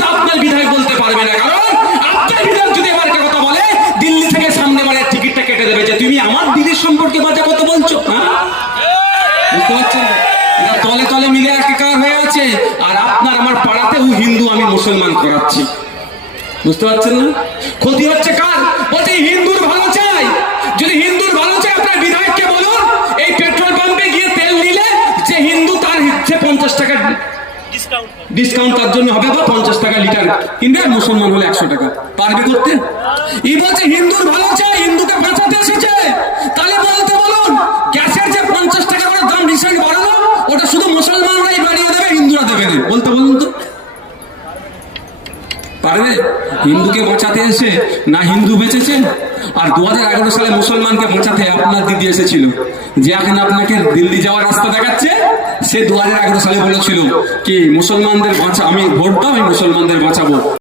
কথা আপনার বিধায়ক বলতে পারবে না, কারণ আপনার বিধায়ক যদি আমার একটা কথা বলে, দিল্লি থেকে সামনে বারের টিকিটটা কেটে দেবে যে তুমি আমার দিদির সম্পর্কে বাজে কথা বলছো। হ্যাঁ, বুঝতে পারছেন? এটা তলে তলে মিলে একাকার হয়ে আছে। আর আপনার আমার পাড়াতেও হিন্দু আমি মুসলমান করাচ্ছি, বুঝতে পারছেন না? ক্ষতি হচ্ছে কার? বলছে হিন্দুর ভালো চাই। যদি হিন্দুর ভালো চাই আপনার বিধায়ককে বলুন, এই পেট্রোল পাম্পে গিয়ে তেল নিলে যে হিন্দু তার হচ্ছে 50 টাকা ডিসকাউন্ট তার জন্য হবে, বা 50 টাকা লিটার কিনবে, আর মুসলমান হলে 100 টাকা। পারবে করতে? এই বলছে হিন্দুর ভালো চাই, হিন্দুকে বাঁচাতে এসেছে। তাহলে বলতে বলুন, গ্যাসের যে 50 টাকা করে দাম রিসেন্ট বাড়ালো, ওটা শুধু মুসলমানরাই বাড়িয়ে দেবে, হিন্দুরা দেবে না। বলতে বলুন তো পারবে? হিন্দুকে বাঁচাতে এসে না হিন্দু বেঁচেছে। আর 2011 সালে মুসলমানকে বাঁচাতে আপনার দিদি এসেছিল, যে এখন আপনাকে দিল্লি যাওয়ার রাস্তা দেখাচ্ছে। সে 2011 সালে বলেছিল কি মুসলমানদের বাঁচা, আমি ভোট দাও, আমি মুসলমানদের বাঁচাবো।